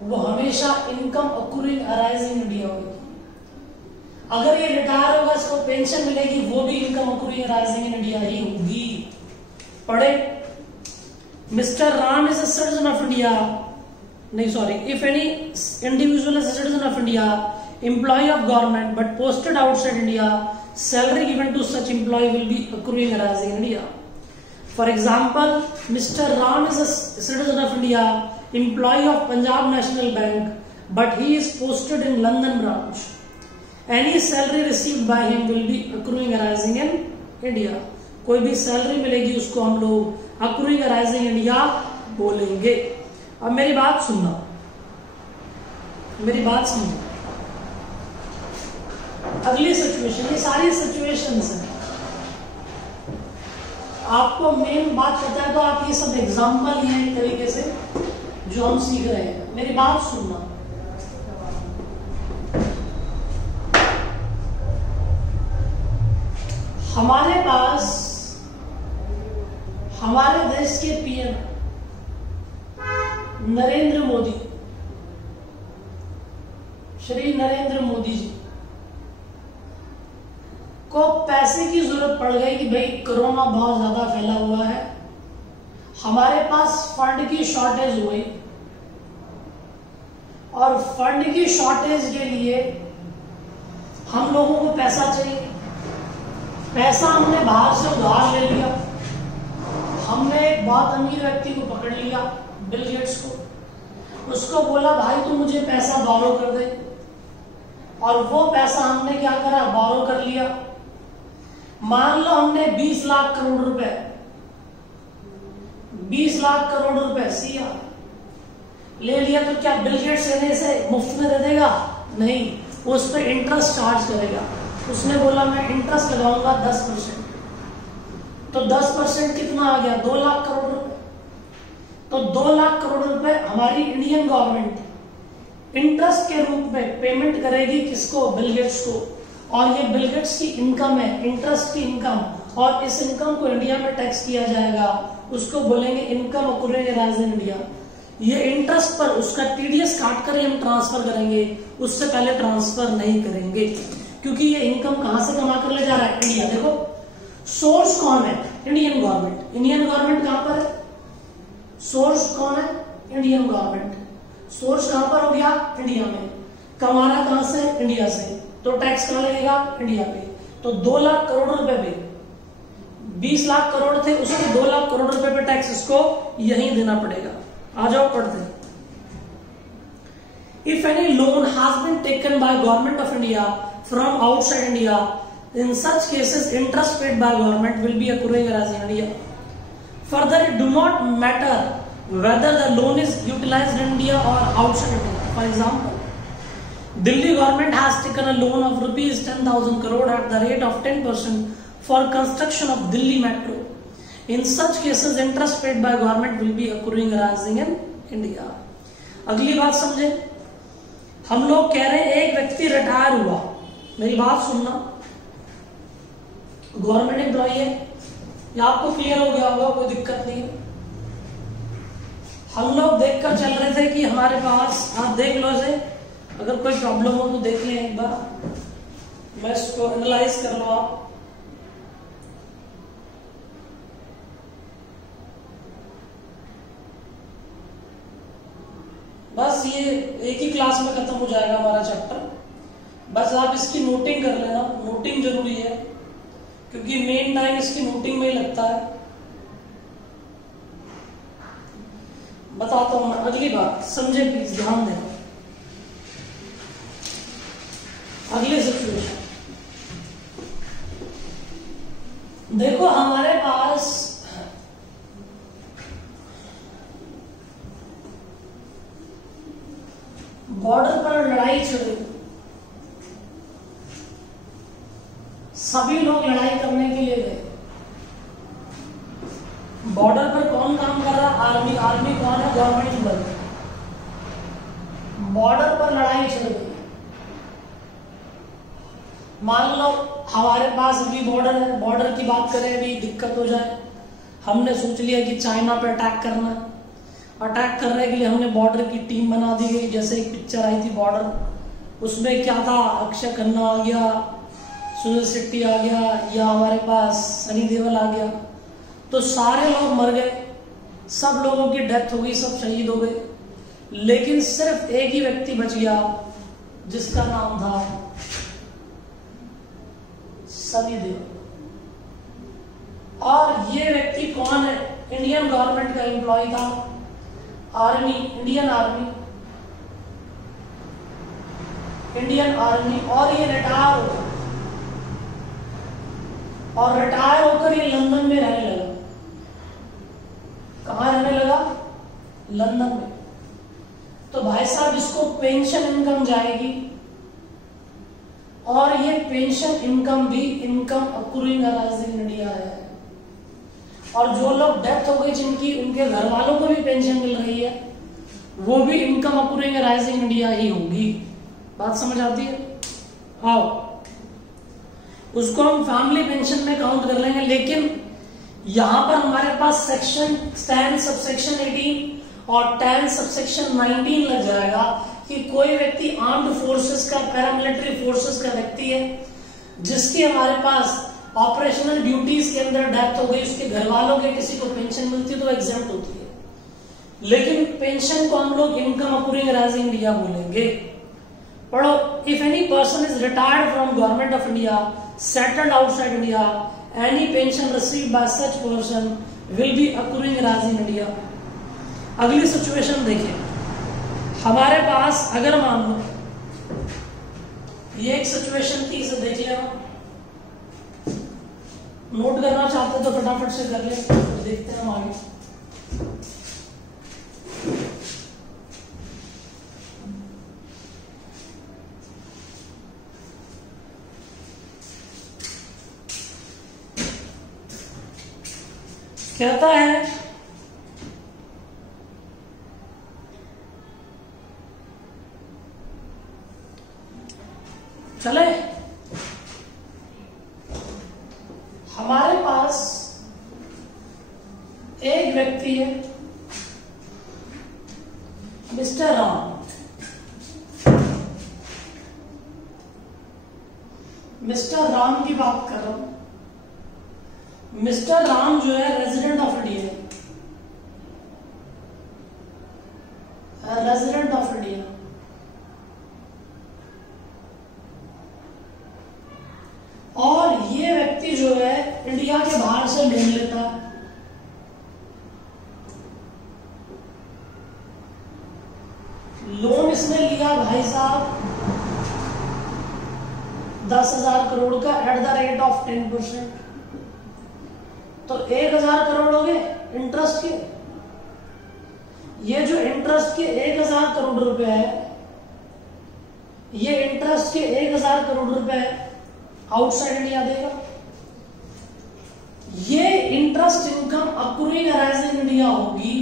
वो हमेशा इनकम अक्रूइंग अराइजिंग इंडिया होगी। अगर ये रिटायर होगा इसको पेंशन मिलेगी, वो भी income accruing arising in India ही होगी। पढ़े, mister Ram is a citizen of India, if any individual is a citizen of India, employ of government but posted outside India, salary given to such employ will be accruing arising in India. For example, Mr. Ram is a citizen of India, employee of Punjab National Bank, but he is posted in London branch. Any salary received by him will be accruing arising in India. कोई भी salary मिलेगी उसको हम लोग accruing arising India बोलेंगे। अब मेरी बात सुनना, मेरी बात समझो। अगली सिचुएशन, ये सारी सिचुएशंस हैं, आपको मेन बात पता है तो आप ये सब एग्जाम्पल हैं एक तरीके से जो हम सीख रहे हैं। मेरी बात सुनना, हमारे पास हमारे देश के पीएम नरेंद्र मोदी, श्री नरेंद्र मोदी जी को पैसे की जरूरत पड़ गई कि भाई कोरोना बहुत ज्यादा फैला हुआ है, हमारे पास फंड की शॉर्टेज हुई, और फंड की शॉर्टेज के लिए हम लोगों को पैसा चाहिए। पैसा हमने बाहर से उधार ले लिया, हमने एक बहुत अमीर व्यक्ति को पकड़ लिया, बिल गेट्स को, उसको बोला भाई तू मुझे पैसा बोरो कर दे, और वो पैसा हमने क्या करा, बोरो कर लिया। मान लो हमने 20 लाख करोड़ रुपए 20 लाख करोड़ रुपए सिया ले लिया, तो क्या बिल गेट्स लेने से मुफ्त में दे देगा? नहीं, वो उस पर इंटरेस्ट चार्ज करेगा। उसने बोला मैं इंटरेस्ट लगाऊंगा 10%, तो 10% कितना आ गया, 2 लाख करोड़ रुपए। तो 2 लाख करोड़ रुपए हमारी इंडियन गवर्नमेंट इंटरेस्ट के रूप में पेमेंट करेगी किसको, बिल गेट्स को। और ये बिल गेट्स की इनकम है, इंटरेस्ट की इनकम, और इस इनकम को इंडिया में टैक्स किया जाएगा, उसको बोलेंगे इनकम अक्रूइंग अराइजिंग इंडिया। ये इंटरेस्ट पर उसका टीडीएस काट कर हम ट्रांसफर करेंगे, उससे पहले ट्रांसफर नहीं करेंगे, क्योंकि ये इनकम कहां से कमा कर ले जा रहा है, इंडिया। देखो सोर्स कौन है, इंडियन गवर्नमेंट। इंडियन गवर्नमेंट कहां पर है, सोर्स कौन है, इंडियन गवर्नमेंट। सोर्स कहां पर हो गया, इंडिया में। कमाना कहां से, इंडिया से, तो टैक्स कहां लगेगा, इंडिया पे। तो 2 लाख करोड़ रुपए पे 20 लाख करोड़ थे, उसके 2 लाख करोड़ रुपए पे टैक्स इसको यही देना पड़ेगा। आ जाओ पढ़ते। If any loan has been taken by government of India from outside India, in such cases interest paid by government will be accruing arising India. Further it do not matter whether the loan is utilised in India और outside India. For example, Delhi government has taken a loan of rupees 10,000 crore at the rate of 10% for construction of Delhi metro. In such cases, interest paid by government will be accruing arising in India. अगली बात समझे, हम लोग कह रहे हैं एक व्यक्ति रिटायर हुआ, मेरी बात सुनना, गवर्नमेंट एम्प्लॉय है, ये आपको क्लियर हो गया होगा, कोई दिक्कत नहीं है। हम लोग देखकर चल रहे थे कि हमारे पास, आप देख लो इसे, अगर कोई प्रॉब्लम हो तो देख लें एक बार, मैं इसको एनालाइज कर लो आप। बस ये एक ही क्लास में खत्म हो जाएगा हमारा चैप्टर। बस आप इसकी नोटिंग कर लेना, नोटिंग जरूरी है क्योंकि मेन टाइम इसकी नोटिंग में ही लगता है। बताता हूं मैं अगली बात, समझे प्लीज, ध्यान देना। अगले सिचुएशन देखो, हमारे पास बॉर्डर पर लड़ाई चल रही, सभी लोग लड़ाई करने के लिए गए। बॉर्डर पर कौन काम कर रहा? आर्मी। आर्मी कौन है? गवर्नमेंट बल। बॉर्डर पर लड़ाई चल रही है। मान लो हमारे पास अभी बॉर्डर है, बॉर्डर की बात करें, अभी दिक्कत हो जाए, हमने सोच लिया कि चाइना पे अटैक करना है। अटैक करने के लिए हमने बॉर्डर की टीम बना दी गई। जैसे एक पिक्चर आई थी बॉर्डर, उसमें क्या था, अक्षय खन्ना आ गया, सुनील शेट्टी आ गया, या हमारे पास सनी देओल आ गया। तो सारे लोग मर गए, सब लोगों की डेथ हो गई, सब शहीद हो गए, लेकिन सिर्फ एक ही व्यक्ति बच गया जिसका नाम था सनी देओल। और ये व्यक्ति कौन है? इंडियन गवर्नमेंट का एम्प्लॉय था, army, Indian army, Indian army. और ये रिटायर हो गया, और रिटायर होकर ये लंदन में रहने लगा। कहां रहने लगा? लंदन में। तो भाई साहब, इसको पेंशन इनकम जाएगी, और ये पेंशन इनकम भी income accruing arising in India है। और जो लोग डेथ हो गई जिनकी, उनके घर वालों को भी पेंशन मिल रही है, वो भी income accruing arising in India ही होगी। बात समझ आती है? आओ, उसको हम फैमिली पेंशन में काउंट कर लेंगे। लेकिन यहां पर हमारे पास सेक्शन 10 सबसेक्शन 18 और 10 सबसेक्शन 19 लग जाएगा कि कोई व्यक्ति आर्म्ड फोर्सेस का, पैरामिलिट्री फोर्सेस का व्यक्ति है, जिसकी हमारे पास ऑपरेशनल ड्यूटीज के अंदर डेथ हो गई, उसके घर वालों के किसी को पेंशन मिलती है तो एग्जेम्प्ट होती है। लेकिन पेंशन को हम लोग इनकम अक्रूइंग अराइजिंग इंडिया बोलेंगे। पढ़ो, if any person is retired from government of India, settled outside India, any pension received by such person will be accruing arising India. अगली सिचुएशन देखिए, हमारे पास अगर मान लो ये एक सिचुएशन थी, इसे देख लेना, नोट करना चाहते तो फटाफट से कर ले, तो देखते हैं हम आगे। कहता है चले, हमारे पास एक व्यक्ति है, मिस्टर राम। मिस्टर राम की बात कर रहा हूं। मिस्टर राम जो है रेजिडेंट ऑफ इंडिया है, रेजिडेंट ऑफ इंडिया। और ये व्यक्ति जो है इंडिया के बाहर से लोन लेता है। लोन इसने लिया भाई साहब 10,000 करोड़ का एट द रेट ऑफ 10%। तो 1,000 करोड़ हो गए इंटरेस्ट के। ये जो इंटरेस्ट के 1,000 करोड़ रुपए है, ये इंटरेस्ट के 1,000 करोड़ रुपए आउटसाइड इंडिया देगा। ये interest income accruing arising India होगी,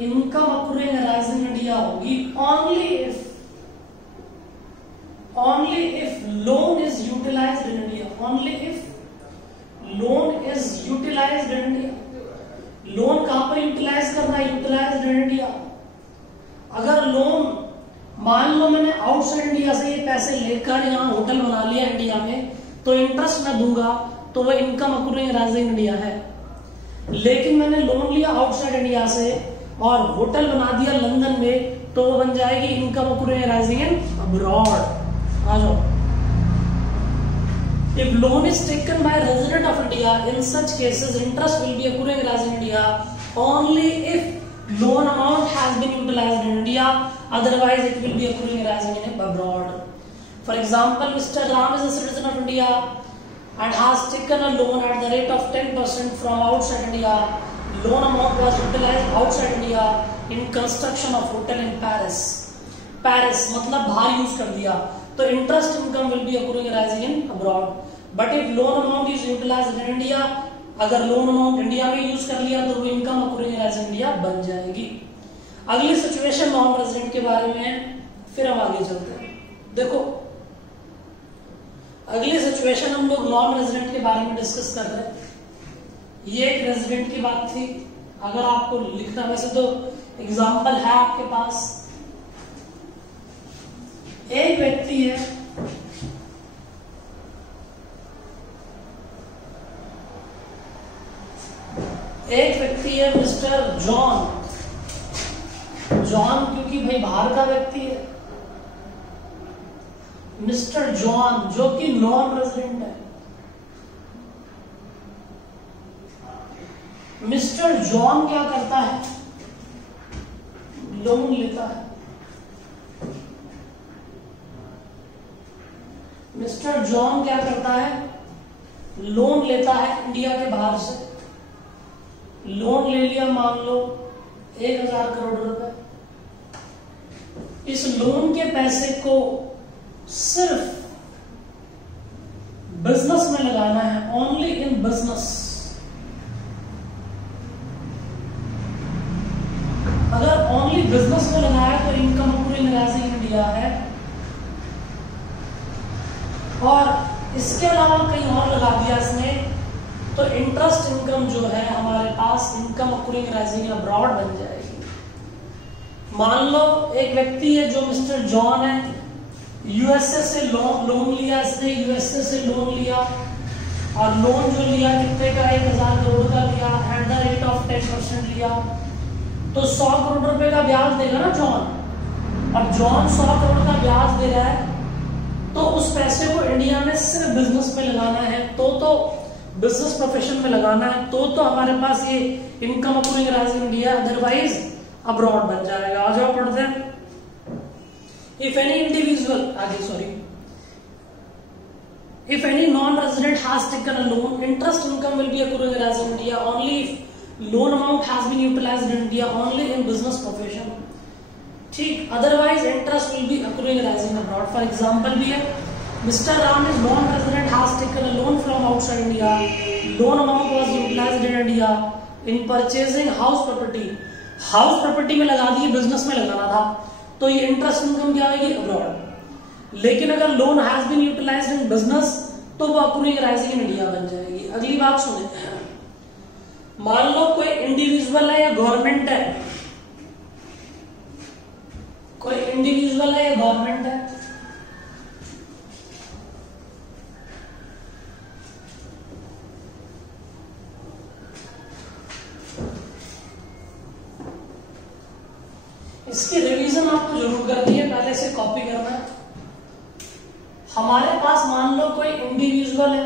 इनकम अक्रूइंग अराइजिंग इंडिया होगी only if loan is utilized in India, only if loan is utilized in India। Loan कहां पर यूटिलाइज करना है? Utilised in India. अगर लोन मान लो मैंने आउटसाइड इंडिया से ये पैसे लेकर यहाँ होटल बना लिया इंडिया में, तो इंटरेस्ट मैं दूंगा तो वह इनकम अक्रूइंग अराइजिंग इंडिया है। लेकिन मैंने लोन लिया आउटसाइड इंडिया से और होटल बना दिया लंदन में, तो वो बन जाएगी income accruing rising in abroad. आ जाओ। If loan is taken by resident of India, in such cases interest will be accruing rising in India only if loan amount has been utilized in India, otherwise it will be accruing rising in abroad. For example, Mr. Ram is a citizen of India and has taken a loan at the rate of 10% from outside India. Loan amount was utilized outside India in construction of hotel in Paris. Paris मतलब बाहर use कर दिया, तो interest income will be accruing rising in abroad. But if loan amount is utilised in India, अगर loan amount India में use कर लिया तो वो इनकम अक्रूइंग राइजिंग इंडिया बन जाएगी. अगली सिचुएशन नॉन रेजिडेंट के बारे में है, फिर हम आगे चलते हैं. देखो अगली सिचुएशन हम लोग नॉन रेजिडेंट के बारे में डिस्कस कर रहे हैं. ये एक रेजिडेंट की बात थी. अगर आपको लिखना, वैसे तो एग्जाम्पल है आपके पास. एक व्यक्ति है, मिस्टर जॉन. जॉन क्योंकि भाई बाहर का व्यक्ति है. मिस्टर जॉन जो कि नॉन रेजिडेंट है. मिस्टर जॉन क्या करता है? लोन लेता है. मिस्टर जॉन क्या करता है? लोन लेता है इंडिया के बाहर से. लोन ले लिया मान लो 1000 करोड़ रुपए. इस लोन के पैसे को सिर्फ बिजनेस में लगाना है, ओनली इन बिजनेस. अगर ओनली बिजनेस में लगाया तो income accruing rising in India है. और इसके अलावा कहीं और लगा दिया इसने, तो इंटरेस्ट इनकम जो है हमारे पास इनकम अक्रूइंग राइजिंग अब्रॉड बन जाएगी. मान लो एक व्यक्ति है जो मिस्टर जॉन है, यूएसए से लोन लिया इसने. यूएसए से लोन लिया और लोन जो लिया कितने का? 1000 करोड़ का लिया एट द रेट ऑफ 10% लिया. तो 100 करोड़ रुपए का ब्याज देगा ना जॉन. अब जॉन 100 करोड़ का ब्याज दे रहा है, तो उस पैसे को इंडिया में सिर्फ बिजनेस में लगाना है, तो बिजनेस प्रोफेशन में लगाना है, तो हमारे पास ये income accruing rising India, otherwise abroad बन जाएगा. आ जाओ पढ़ते हैं. If any individual, if any non resident has taken a loan, interest income will be accruing rising India only if loan amount has been utilised in India only in business profession. ठीक, otherwise interest will be accruing rising abroad. For example भी है, Mr. Ram is non-resident, has taken a loan from outside India. Loan amount was utilized in India in purchasing house property. House property में लगा दी, business में लगाना था, तो ये interest income क्या आएगी? अब्रॉड. लेकिन अगर loan has been utilised in business, तो वो अक्रूइंग राइजिंग इन इंडिया बन जाएगी. अगली बात सुने. मान लो कोई इंडिविजुअल है या गवर्नमेंट है, कोई इंडिविजुअल है या गवर्नमेंट है, इसकी रिवीजन आपको जरूर करनी है, पहले से कॉपी करना है. हमारे पास मान लो कोई इंडिविजुअल है,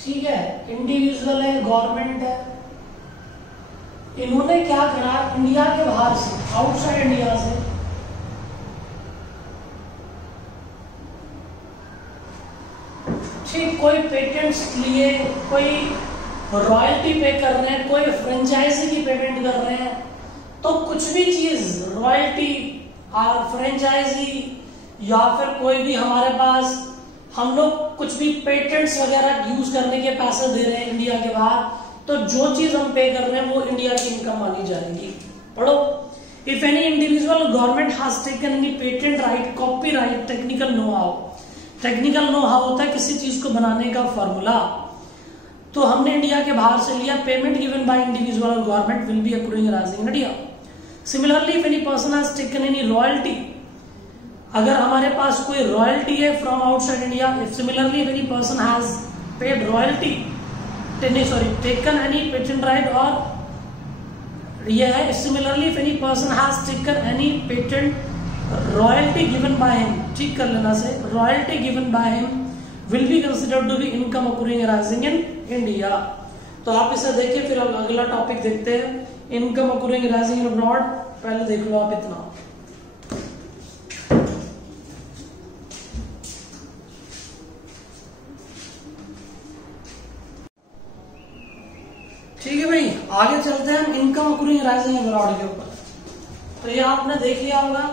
ठीक है, इंडिविजुअल है, गवर्नमेंट है. इन्होंने क्या करा, इंडिया के बाहर से, आउटसाइड इंडिया से ठीक कोई पेटेंट्स लिए, कोई रॉयल्टी पे कर रहे हैं, कोई फ्रेंचाइजी की पेमेंट कर रहे हैं. तो कुछ भी चीज रॉयल्टी और फ्रेंचाइजी या फिर कोई भी हमारे पास हम लोग कुछ भी पेटेंट्स वगैरह यूज करने के पैसे दे रहे हैं इंडिया के बाहर, तो जो चीज हम पे कर रहे हैं वो इंडिया की इनकम मानी जाएगी. पढ़ो. If any individual government has taken any patent right, copy right, technical know how. Technical know how होता है किसी चीज को बनाने का फॉर्मूला. तो हमने इंडिया के बाहर से लिया. पेमेंट गिवन बाय इंडिविजुअल और government will be accruing rising in India. Similarly if any person has taken any royalty, अगर हमारे पास कोई रॉयल्टी है from outside India, if similarly if any person has paid royalty, taken any patent right और ये है similarly if any person has taken any patent royalty given by him, ठीक कर लेना से, royalty given by him will be considered to be income accruing arising in India. तो आप इसे देखिए, फिर अगला टॉपिक देखते हैं, income accruing arising in abroad. पहले देख लो आप इतना, ठीक है भाई। आगे चलते हैं हम income accruing arising in abroad के ऊपर। तो ये आपने देख लिया होगा,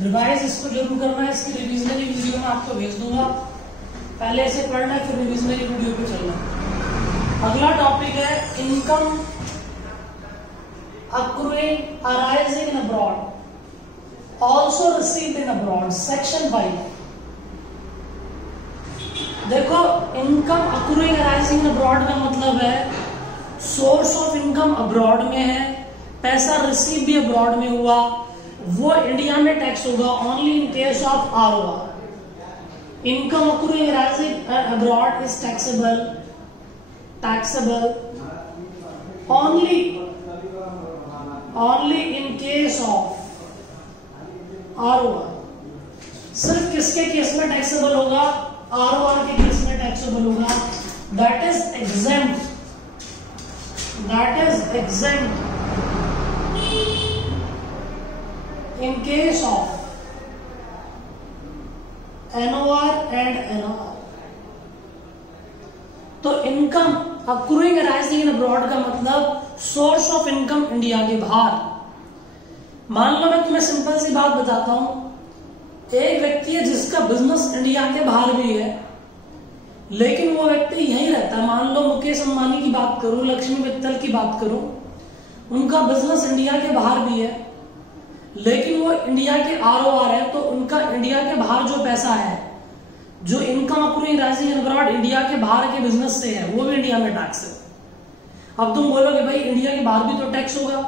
रिवाइज इसको जरूर करना है, इसकी रिविजनरी वीडियो में आपको भेज दूंगा, पहले इसे पढ़ना है फिर रिविजनरी वीडियो पे चलना है। अगला टॉपिक है income accruing arising in abroad also received in abroad, section 5। देखो, income accruing arising in abroad का मतलब है सोर्स ऑफ इनकम अब्रॉड में है, पैसा रिसीव भी अब्रॉड में हुआ, वो इंडिया में टैक्स होगा only in case of ROR. Income accruing arising abroad is taxable only in case of ROR। सिर्फ किसके केस में टैक्सेबल होगा? ROR के केस में टैक्सेबल होगा। that is exempt in case of NOR and NR। तो income accruing arising in abroad का मतलब सोर्स ऑफ इनकम इंडिया के बाहर। मान लो मैं तुम्हें सिंपल सी बात बताता हूं, एक व्यक्ति है जिसका बिजनेस इंडिया के बाहर भी है, लेकिन वो व्यक्ति यहीं रहता है। मान लो मुकेश अंबानी की बात करूं, लक्ष्मी मित्तल की बात करूं, उनका बिजनेस इंडिया के बाहर भी है, लेकिन वो इंडिया के आरओआर है, तो उनका इंडिया के बाहर जो पैसा है, जो income accruing arising in abroad India के बाहर के बिजनेस से है, वो भी इंडिया में टैक्स है। अब तुम बोलोगे भाई इंडिया के बाहर भी तो टैक्स होगा,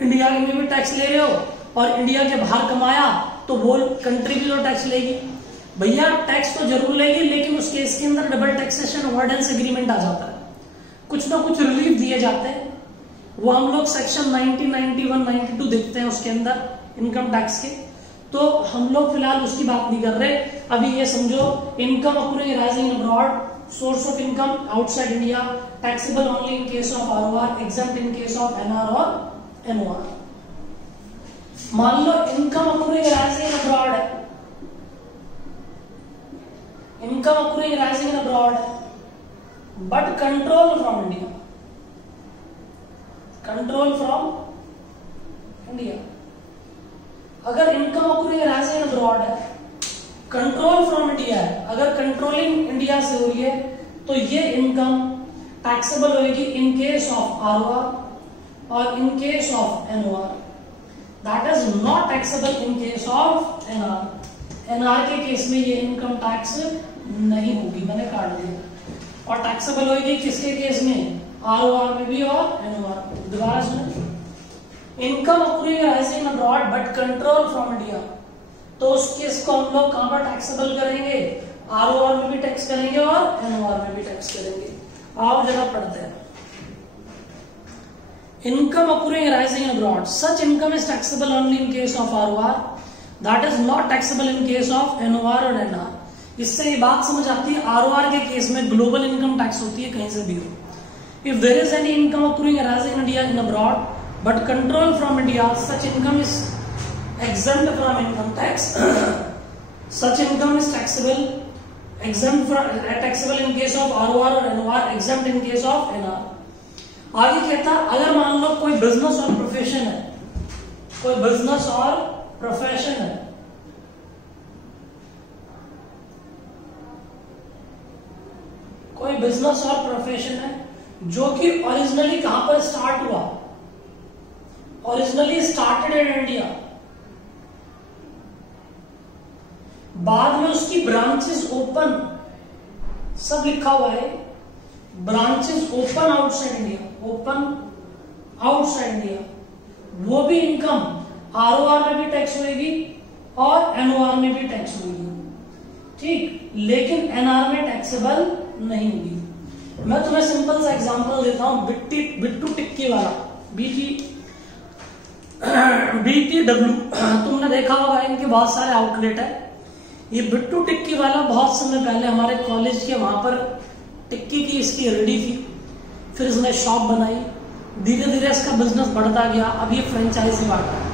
इंडिया में भी टैक्स ले रहे हो और इंडिया के बाहर कमाया तो वो कंट्री भी तो टैक्स लेगी। भैया टैक्स तो जरूर लेगी, लेकिन उस केस के अंदर डबल टैक्सेशन अवॉइडेंस एग्रीमेंट आ जाता है, कुछ ना कुछ रिलीफ दिए जाते हैं, वो हम लोग सेक्शन 90, 91, 92 देखते हैं उसके अंदर इनकम टैक्स के। तो हम लोग फिलहाल उसकी बात नहीं कर रहे, अभी ये समझो income accruing arising in abroad, source of income outside India, taxable only in case of ROR, exempt in case of NR और एनओआर। मान लो income accruing arising in abroad है, income accruing arising in abroad but control from India, control from India. अगर income accruing arising in abroad है, control from India है, अगर controlling India से हो रही है, तो ये इनकम टैक्सेबल होगी इन केस ऑफ आरओआर और in case of NOR. That is not taxable in case of NR. NR के केस में ये इनकम टैक्स नहीं होगी, मैंने काट दिया। और टैक्सेबल होगी किसके केस में? आरओआर में भी और एनओआर। दोबारा सुनो, income accruing arising in abroad but control from India, तो उस केस को हम लोग कहां पर टैक्सेबल करेंगे? आरओआर में भी टैक्स करेंगे और एनओआर में भी टैक्स करेंगे। आप जरा पढ़ते हैं, income accruing arising in abroad, such income is taxable only in case of ROR, that is not taxable in case of NOR और एनआर। इससे ये बात समझ आती है, आरओआर के केस में ग्लोबल इनकम टैक्स होती है, कहीं से भी हो। If there is any income accruing arising in India in abroad but control from India, such income is exempt from income tax, such income is taxable, exempt from taxable in case of ROR और NOR, exempt in case of NR। आगे कहता, अगर मान लो कोई business और profession है, कोई business और प्रोफेशन है, कोई बिजनेस और प्रोफेशन है जो कि ओरिजिनली कहां पर स्टार्ट हुआ? ओरिजिनली स्टार्टेड इन इंडिया, बाद में उसकी ब्रांचेस ओपन, सब लिखा हुआ है, branches open outside India, open outside India, वो भी इनकम आरओआर में भी टैक्स होगी और एनओआर में भी टैक्स होगी, ठीक, लेकिन एनआर में टैक्सेबल नहीं होगी। मैं तुम्हें सिंपल सा एग्जांपल देता हूं, बिट्टू टिक्की वाला। BTW तुमने देखा होगा, इनके बहुत सारे आउटलेट है। ये बिट्टू टिक्की वाला बहुत समय पहले हमारे कॉलेज के वहां पर टिक्की की इसकी रेडी थी, फिर इसने शॉप बनाई, धीरे धीरे इसका बिजनेस बढ़ता गया, अब ये फ्रेंचाइजी बांटा है।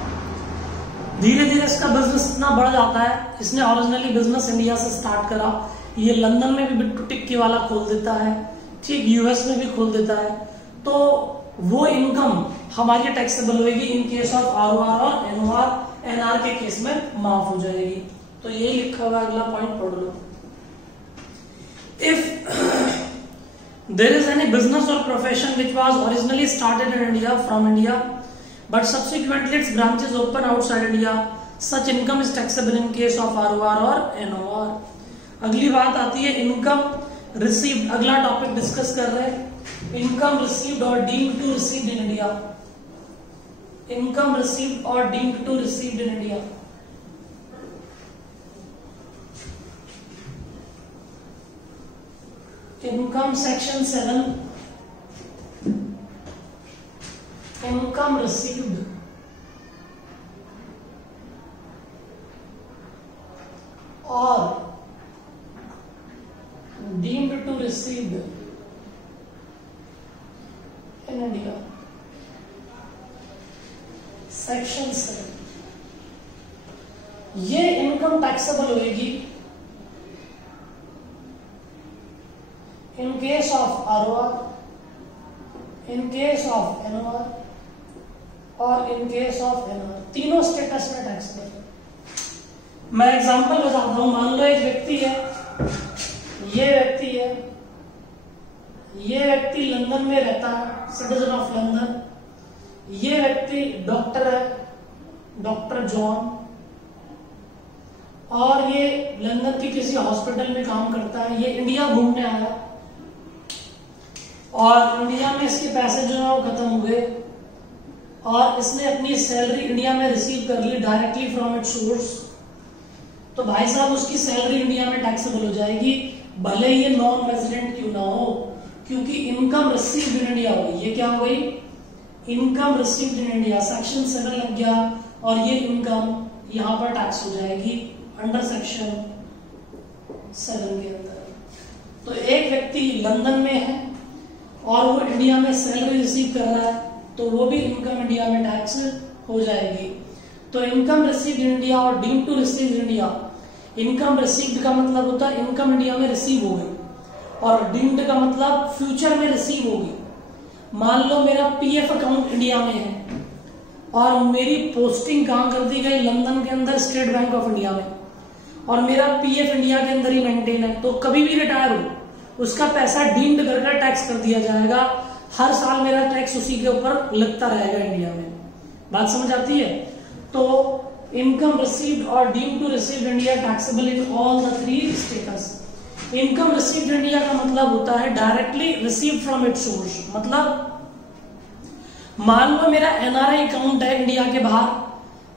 धीरे धीरे इसका बिजनेस इतना बढ़ जाता है, इसने ओरिजिनली बिजनेस इंडिया से स्टार्ट करा, ये लंदन में भी बिट्टू टिक्की वाला खोल देता है, ठीक, यूएस में भी खोल देता है, तो वो इनकम हमारी टैक्सेबल होगी इन केस ऑफ ROR और NOR, NR के केस में माफ हो जाएगी। तो ये लिखा हुआ अगला पॉइंट पढ़ लो। If there is any business or profession which was originally started in India from India but subsequently its branches open outside India, such income is taxable in case of ROR or NOR। अगली बात आती है income received, अगला topic discuss कर रहे हैं, income received और deemed to received in India. Income received और deemed to received in India. Income section 7, income received और deemed to received in India. Section 7, ये इनकम टैक्सेबल होगी in case of ROR, in case of NOR और in case of NR, तीनों status में taxable है। मैं example बताता हूं, मान लो एक व्यक्ति है, ये व्यक्ति है, ये व्यक्ति लंदन में रहता है, सिटीजन ऑफ लंदन, ये व्यक्ति डॉक्टर है, डॉक्टर जॉन, और ये लंदन की किसी हॉस्पिटल में काम करता है। ये इंडिया घूमने आया और इंडिया में इसके पैसे जो है वो खत्म हो गए और इसने अपनी सैलरी इंडिया में रिसीव कर ली डायरेक्टली फ्रॉम इट्स सोर्स, तो भाई साहब उसकी सैलरी इंडिया में टैक्सेबल हो जाएगी, भले ये नॉन रेजिडेंट क्यों ना हो, क्योंकि इनकम रिसीव्ड इन इंडिया होगी। ये क्या हो गई? Income received in India, section 7 लग गया और ये इनकम यहां पर टैक्स हो जाएगी अंडर सेक्शन 7 के अंदर। तो एक व्यक्ति लंदन में है और वो इंडिया में सैलरी रिसीव कर रहा है, तो वो भी इनकम इंडिया में टैक्स हो जाएगी। तो इनकम रिसीव्ड इन इंडिया और deemed to receive in India, income received का मतलब होता है इनकम इंडिया में रिसीव हो गई और डीम्ड का मतलब फ्यूचर में रिसीव होगी। मान लो मेरा पीएफ अकाउंट इंडिया में है और मेरी पोस्टिंग कहां कर दी गई? लंदन के अंदर स्टेट बैंक ऑफ इंडिया में, और मेरा पीएफ इंडिया के अंदर ही मेंटेन है, तो कभी भी रिटायर हो उसका पैसा डीम्ड करके टैक्स कर दिया जाएगा, हर साल मेरा टैक्स उसी के ऊपर लगता रहेगा इंडिया में। बात समझ आती है? तो इनकम रिसीव्ड और deemed to received India taxable in all the 3 status. Income received India का मतलब होता है directly received from its source, मतलब मान लो मेरा एनआरआई अकाउंट है इंडिया के बाहर,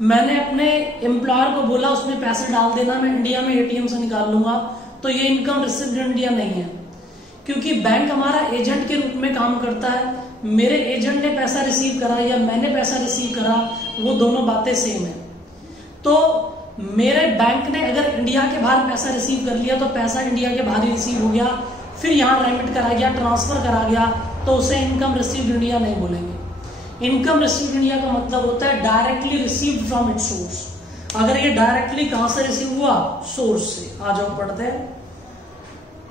मैंने अपने एम्प्लॉयर को बोला उसमें पैसे डाल देना, मैं इंडिया में एटीएम से निकाल लूंगा, तो ये इनकम रिसीव्ड इंडिया नहीं है, क्योंकि बैंक हमारा एजेंट के रूप में काम करता है। मेरे एजेंट ने पैसा रिसीव करा या मैंने पैसा रिसीव करा, वो दोनों बातें सेम है। तो मेरे बैंक ने अगर इंडिया के बाहर पैसा रिसीव कर लिया तो पैसा इंडिया के बाहर ही रिसीव हो गया, फिर यहाँ रेमिट करा गया, ट्रांसफर करा गया, तो उसे इनकम रिसीव्ड इंडिया नहीं बोलेंगे। इनकम रिसीव्ड इंडिया का मतलब होता है directly received from its source. अगर ये डायरेक्टली कहां से रिसीव हुआ? सोर्स से। आ जाओ पढ़ते हैं।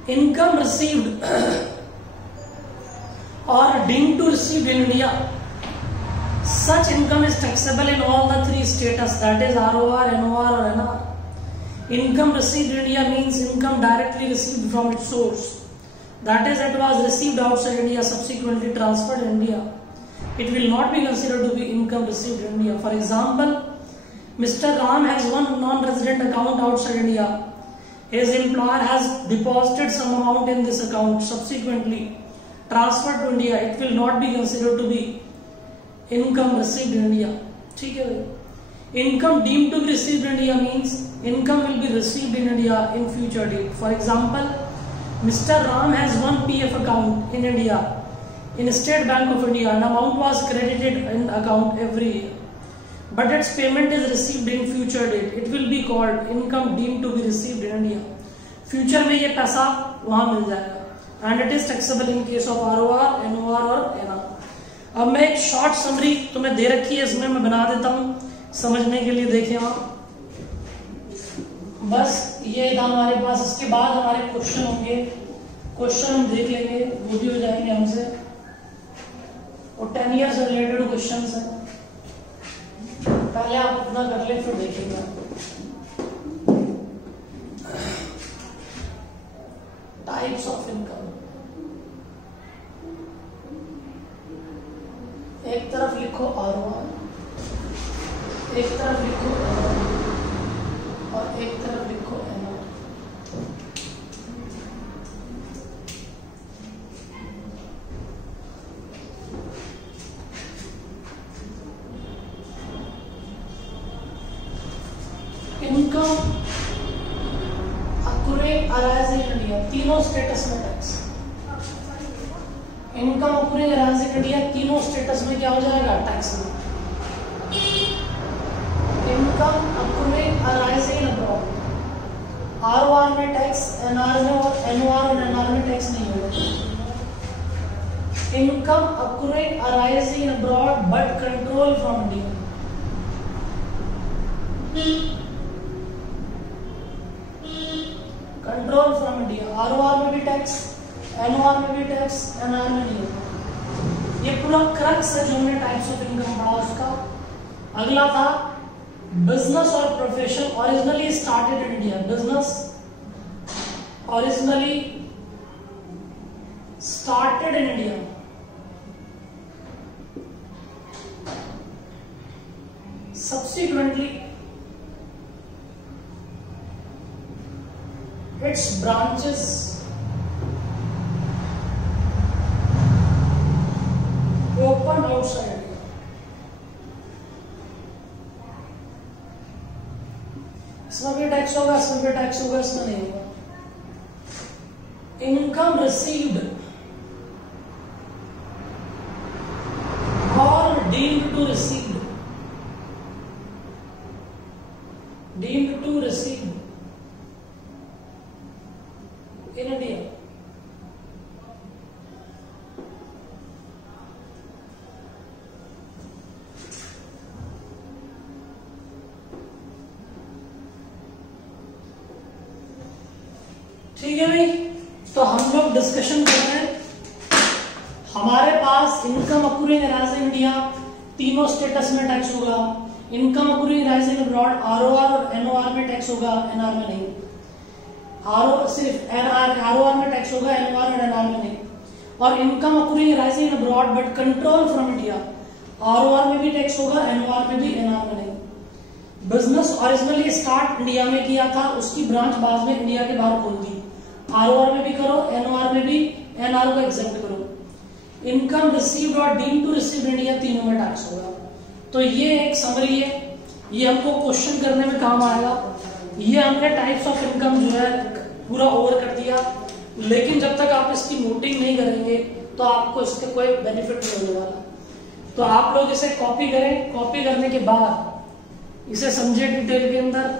इनकम रिसीव्ड और deemed to receive in India, such income is taxable in all the 3 status, that is ROR, NOR or NR. Income received in India means income directly received from its source, that is it was received outside India subsequently transferred in India. It will not be considered to be income received in India. For example, Mr. Ram has one non-resident account outside India. His employer has deposited some amount in this account, subsequently transferred to India. It will not be considered to be income received in India. ठीक है भाई। Income deemed to be received in India means income will be received in India in future date. For example, Mr. Ram has one PF account in India. in State Bank of India, an amount was credited in account every year, but its payment is received in future date. It will be called income deemed to be received in India. Future में ये पैसा वहां मिल जाएगा and it is taxable in case of ROR, NOR और NR. अब मैं एक short summary तुम्हें दे रखी है, इसमें मैं बना देता हूं समझने के लिए. देखिए आप बस ये था हमारे पास. इसके बाद हमारे क्वेश्चन होंगे, क्वेश्चन हम देख लेंगे, वो भी हो जाएंगे हमसे, और 10 ईयर से रिलेटेड क्वेश्चन है. पहले आप अपना कर ले फिर देखेंगे. टाइप्स ऑफ इनकम, एक तरफ लिखो ROR, एक तरफ लिखो NOR और एक तरफ लिखो NR. Income accruing arising in India, तीनों स्टेटस में tax. Income accruing arising in India तीनों स्टेटस में क्या हो जाएगा? टैक्स में. Income accruing arising abroad, ROR में टैक्स, NR में और NOR और NR में टैक्स नहीं होगा. Income accruing arising abroad but control from India. Control from India. ROR में भी टैक्स, NOR में भी टैक्स, NR में नहीं होगा. ये पूरा क्रक्स है जो हमने टाइप्स ऑफ इनकम पढ़ा उसका. अगला था बिजनेस और profession originally started in India. Business originally started in India. Subsequently its branches opened outside India. इसमें भी टैक्स होगा, इसमें भी टैक्स होगा, इसमें नहीं होगा. इनकम रिसीव्ड और deemed to received, deemed to received in India. ठीक है भाई, तो हम लोग डिस्कशन कर रहे हैं. हमारे पास income accruing arising in India तीनों स्टेटस में टैक्स होगा. Income accruing arising abroad ROR और NOR में टैक्स होगा, NR में नहीं. सिर्फ ROR में टैक्स होगा, NOR और NR में नहीं. और income accruing arising abroad but control from India, ROR में भी टैक्स होगा, NOR में भी, NR में नहीं. बिजनेस ओरिजिनली स्टार्ट इंडिया में किया था, उसकी ब्रांच बाद में इंडिया के बाहर खोल दी. ROR में भी करो, NOR में भी, NR को एग्जेम्प्ट करो. इनकम रिसीव्ड और डीम्ड टू रिसीव इंडिया तीनों में टैक्स होगा. तो ये एक समरी है, ये हमको क्वेश्चन करने में काम आएगा. ये हमने टाइप्स ऑफ इनकम जो है पूरा ओवर कर दिया, लेकिन जब तक आप इसकी नोटिंग नहीं करेंगे तो आपको इसके कोई बेनिफिट नहीं होने वाला. तो आप लोग इसे कॉपी करें, कॉपी करने के बाद इसे समझे डिटेल के अंदर.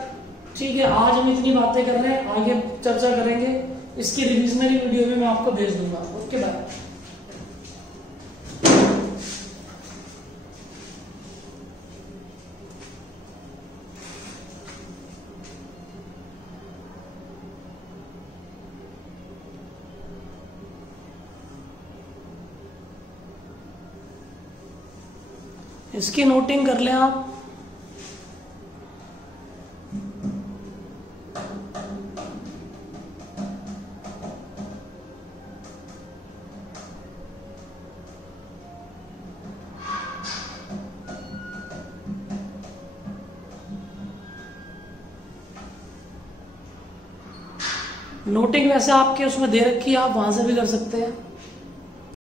ठीक है, आज हम इतनी बातें कर रहे हैं, आगे चर्चा करेंगे. इसकी रिविजनरी वीडियो भी मैं आपको भेज दूंगा. Okay bye. इसकी नोटिंग कर लें आप. नोटिंग वैसे आपके उसमें दे रखी है, आप वहां से भी कर सकते हैं.